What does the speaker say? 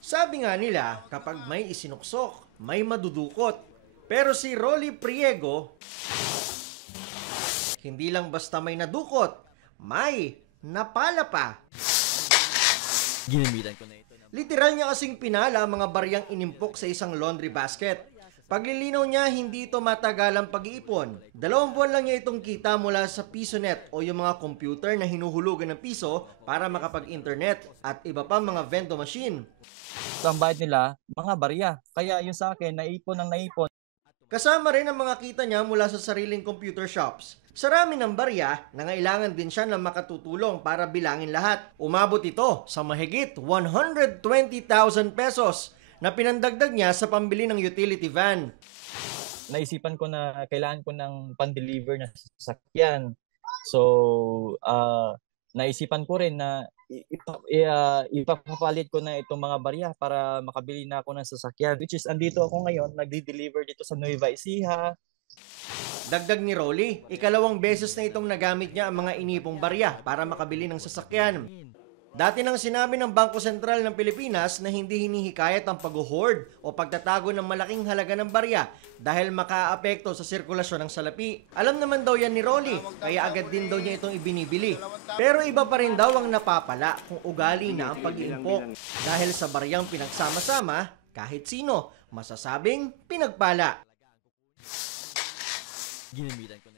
Sabi nga nila, kapag may isinuksok, may madudukot. Pero si Rolly Priego, hindi lang basta may nadukot, may napala pa. Ginamitan ko na ito. Literal niya kasing pinala ang mga baryang inimpok sa isang laundry basket. Paglilinaw niya, hindi ito matagalang pag-iipon. 2 buwan lang niya itong kita mula sa PisoNet o yung mga computer na hinuhulugan ng piso para makapag-internet at iba pa mga vendo machine. So, ang bayad nila, mga barya. Kaya yung sa akin, naipon ng naipon. Kasama rin ang mga kita niya mula sa sariling computer shops. Sa rami ng barya, nangailangan din siya ng makatutulong para bilangin lahat. Umabot ito sa mahigit 120,000 pesos na pinandagdag niya sa pambili ng utility van. Naisipan ko na kailangan ko ng pan-deliver na sasakyan. So, naisipan ko rin na ipapapalit ko na itong mga barya para makabili na ako ng sasakyan. Which is, andito ako ngayon, nagdi-deliver dito sa Nueva Ecija. Dagdag ni Rolly, 2 beses na itong nagamit niya ang mga inipong barya para makabili ng sasakyan. Dati nang sinabi ng Bangko Sentral ng Pilipinas na hindi hinihikayat ang pag-hoard o pagtatago ng malaking halaga ng barya dahil makaapekto sa sirkulasyon ng salapi. Alam naman daw yan ni Rolly, kaya agad din daw niya itong ibinibili. Pero iba pa rin daw ang napapala kung ugali na ang pag-iimpok. Dahil sa baryang pinagsama-sama, kahit sino, masasabing pinagpala. Ginamitan ko na